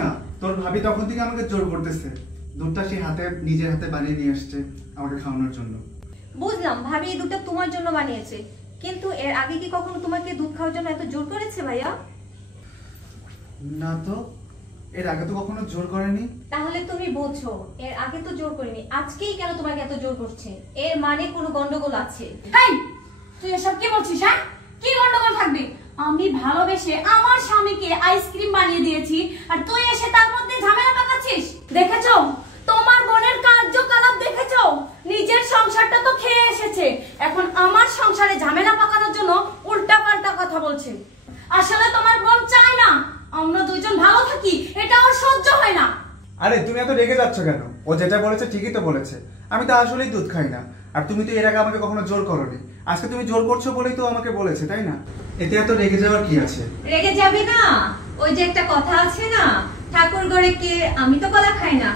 না, তোর ভাবি তখন থেকে আমাকে জোর করতেছে। দুধটা সে নিজের হাতে বানিয়ে নিয়ে আসছে আমাকে খাওয়ানোর জন্য। বুঝলাম ভাবি এই দুধটা তোমার জন্য বানিয়েছে, কিন্তু এর আগে কি কখনো তোমাকে দুধ খাওয়ার জন্য এত জোর করেছে ভাইয়া? না তো, এর আগে তো কখনো জোর করেনি। তাহলে তুমি বোঝো এর আগে তো জোর করেনি, আজকেই কেন তোমাকে এত জোর করছে? এর মানে কোনো গন্ডগোল আছে। এই তুই এসব কি বলছিস? হ্যাঁ, কি গন্ডগোল থাকবে? আমি ভালোবেসে আমার স্বামীকে আইসক্রিম বানিয়ে দিয়েছি আর তুই এসে তার মধ্যে ঝামেলা পাকাচ্ছিস। দেখেছো তোমার বোনের কার্যকলাপ? দেখেছো নিজের সংসারটা তো খেয়ে এসেছে, এখন আমার সংসারে ঝামেলা পাকানোর জন্য উল্টাপাল্টা কথা বলছে। আসলে তোমার বোন চায় না আমরা দুইজন ভালো থাকি, এটা ওর সহ্য হয় না। আরে তুমি এত রেগে যাচ্ছ কেন? ও যেটা বলেছে ঠিকই তো বলেছে। আমি তো আসলেই দুধ খাই না, আর তুমি তো এর আগে আমাকে কখনো জোর করোনি। আজকে তুমি জোর করছো বলেই তো আমাকে বলেছে, তাই না? এতে এত রেগে যাওয়ার কি আছে? রেগে যাবে না, ওই যে একটা কথা আছে না, ঠাকুর ঘরে কে, আমি তো কলা খাই না,